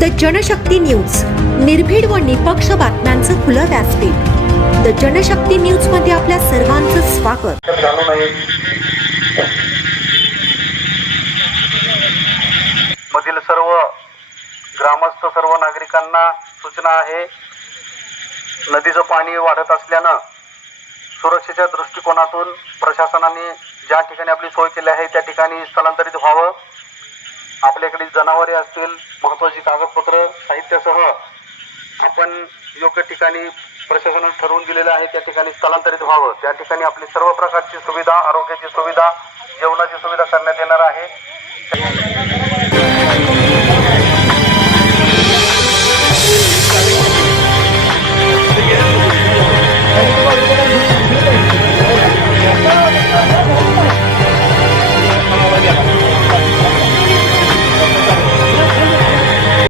The Janshakti news, निर्भीड व निपक्ष बातम्यांचं खुलं व्यासपीठ. द जनशक्ती न्यूज मध्ये आपल्या सर्वांचं स्वागत. मधील सर्व ग्रामस्थ सर्व नागरिकांना सूचना आहे, नदीचं पाणी वाढत असल्यानं सुरक्षेच्या दृष्टिकोनातून प्रशासनाने ज्या ठिकाणी आपली सोय केली आहे त्या ठिकाणी स्थलांतरित व्हावं. आपल्याकडे जनावरे असतील, महत्त्वाची कागदपत्र साहित्यासह आपण योग्य ठिकाणी प्रशासनाने ठरवून दिलेलं आहे त्या ठिकाणी स्थलांतरित व्हावं. त्या ठिकाणी आपली सर्व प्रकारची सुविधा, आरोग्याची सुविधा, जेवणाची सुविधा करण्यात येणार आहे.